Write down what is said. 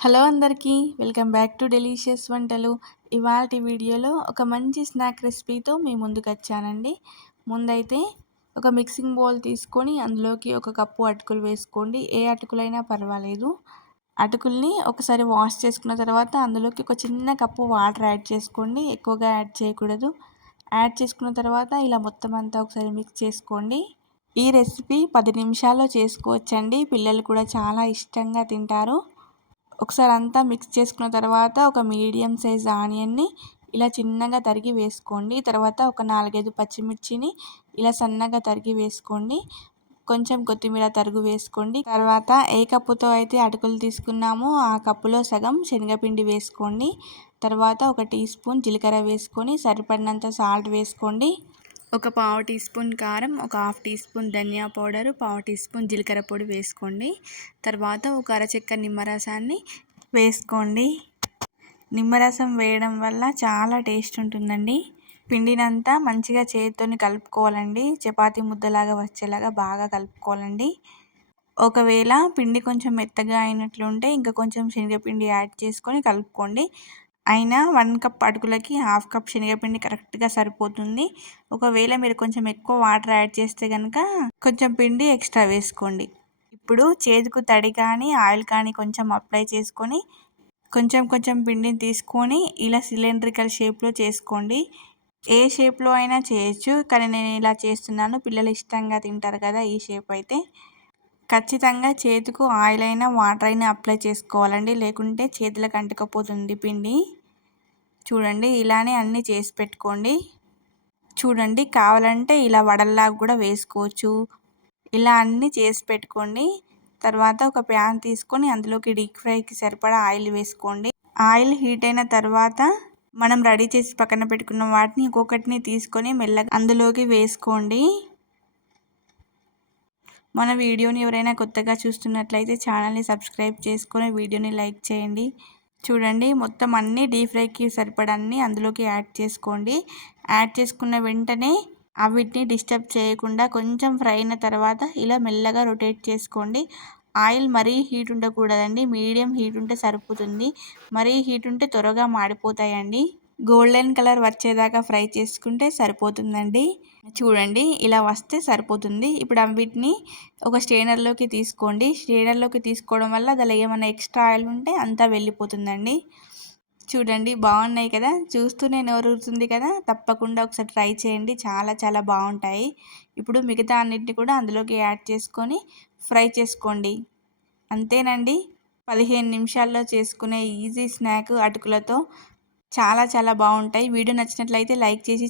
Hello అందరికీ welcome back to delicious వంటలు. ఇవాటి వీడియోలో ఒక మంచి స్నాక్ రెసిపీతో మీ ముందుకు వచ్చానండి. ముందైతే ఒక మిక్సింగ్ బౌల్ తీసుకొని అందులోకి ఒక కప్పు అటుకులు వేసుకోండి. ఏ అటుకులైనా పర్వాలేదు. అటుకుల్ని ఒకసారి వాష్ చేసుకున్న తర్వాత అందులోకి ఒక చిన్న కప్పు వాటర్ యాడ్ చేసుకోండి. ఎక్కువగా యాడ్ చేయకూడదు. యాడ్ చేసుకున్న తర్వాత ఇలా మొత్తం అంతా ఒకసారి మిక్స్ చేసుకోండి. ఈ రెసిపీ పది నిమిషాల్లో చేసుకోవచ్చండి. పిల్లలు కూడా చాలా ఇష్టంగా తింటారు. ఒకసారి అంతా మిక్స్ చేసుకున్న తర్వాత ఒక మీడియం సైజ్ ఆనియన్ని ఇలా చిన్నగా తరిగి వేసుకోండి. తర్వాత ఒక నాలుగైదు పచ్చిమిర్చిని ఇలా సన్నగా తరిగి వేసుకోండి. కొంచెం కొత్తిమీర తరుగు వేసుకోండి. తర్వాత ఏ కప్పుతో అయితే అటుకులు తీసుకున్నామో ఆ కప్పులో సగం శనగపిండి వేసుకోండి. తర్వాత ఒక టీ స్పూన్ జీలకర్ర వేసుకొని సరిపడినంత సాల్ట్ వేసుకోండి. ఒక పావు టీ స్పూన్ కారం ఒక హాఫ్ టీ స్పూన్ ధనియా పౌడర్ పావు టీ స్పూన్ జీలకర్ర పొడి వేసుకోండి. తర్వాత ఒక అరచెక్క నిమ్మరసాన్ని వేసుకోండి. నిమ్మరసం వేయడం వల్ల చాలా టేస్ట్ ఉంటుందండి. పిండినంతా మంచిగా చేతితో కలుపుకోవాలండి. చపాతీ ముద్దలాగా వచ్చేలాగా బాగా కలుపుకోవాలండి. ఒకవేళ పిండి కొంచెం మెత్తగా అయినట్లుంటే ఇంకా కొంచెం శనగపిండి యాడ్ చేసుకొని కలుపుకోండి. అయినా వన్ కప్ అటుకులకి హాఫ్ కప్ శనగపిండి కరెక్ట్గా సరిపోతుంది. ఒకవేళ మీరు కొంచెం ఎక్కువ వాటర్ యాడ్ చేస్తే కనుక కొంచెం పిండి ఎక్స్ట్రా వేసుకోండి. ఇప్పుడు చేతికు తడి కానీ ఆయిల్ కానీ కొంచెం అప్లై చేసుకొని కొంచెం కొంచెం పిండిని తీసుకొని ఇలా సిలిండ్రికల్ షేప్లో చేసుకోండి. ఏ షేప్లో అయినా చేయొచ్చు. కానీ నేను ఇలా చేస్తున్నాను. పిల్లలు ఇష్టంగా తింటారు కదా ఈ షేప్ అయితే. ఖచ్చితంగా చేతికు ఆయిల్ అయినా వాటర్ అయినా అప్లై చేసుకోవాలండి. లేకుంటే చేతులకు అంటుకపోతుంది పిండి. చూడండి ఇలానే అన్నీ చేసి పెట్టుకోండి. చూడండి కావాలంటే ఇలా వడల్లాగా కూడా వేసుకోవచ్చు. ఇలా అన్నీ చేసి పెట్టుకోండి. తర్వాత ఒక ప్యాన్ తీసుకొని అందులోకి డీప్ ఫ్రైకి సరిపడా ఆయిల్ వేసుకోండి. ఆయిల్ హీట్ అయిన తర్వాత మనం రెడీ చేసి పక్కన పెట్టుకున్న వాటిని ఒక్కొక్కటిని తీసుకొని మెల్లగా అందులోకి వేసుకోండి. మన వీడియోని ఎవరైనా కొత్తగా చూస్తున్నట్లయితే ఛానల్ని సబ్స్క్రైబ్ చేసుకొని వీడియోని లైక్ చేయండి. చూడండి మొత్తం అన్నీ డీప్ ఫ్రైకి సరిపడన్నీ అందులోకి యాడ్ చేసుకోండి. యాడ్ చేసుకున్న వెంటనే అవిటిని డిస్టర్బ్ చేయకుండా కొంచెం ఫ్రై అయిన తర్వాత ఇలా మెల్లగా రొటేట్ చేసుకోండి. ఆయిల్ మరీ హీట్ ఉండకూడదండి. మీడియం హీట్ ఉంటే సరిపోతుంది. మరీ హీట్ ఉంటే త్వరగా మాడిపోతాయండి. గోల్డెన్ కలర్ వచ్చేదాకా ఫ్రై చేసుకుంటే సరిపోతుందండి. చూడండి ఇలా వస్తే సరిపోతుంది. ఇప్పుడు వీటిని ఒక స్టేనర్లోకి తీసుకోండి. స్టేనర్లోకి తీసుకోవడం వల్ల దానిలో ఏమైనా ఎక్స్ట్రా ఆయిల్ ఉంటే అంతా వెళ్ళిపోతుందండి. చూడండి బాగున్నాయి కదా? చూస్తూనే నోరుతుంది కదా? తప్పకుండా ఒకసారి ట్రై చేయండి. చాలా చాలా బాగుంటాయి. ఇప్పుడు మిగతా అన్నిటిని కూడా అందులోకి యాడ్ చేసుకొని ఫ్రై చేసుకోండి. అంతేనండి. పదిహేను నిమిషాల్లో చేసుకునే ఈజీ స్నాక్ అటుకులతో. చాలా చాలా బాగుంటాయి. వీడియో నచ్చినట్లయితే లైక్ చేసి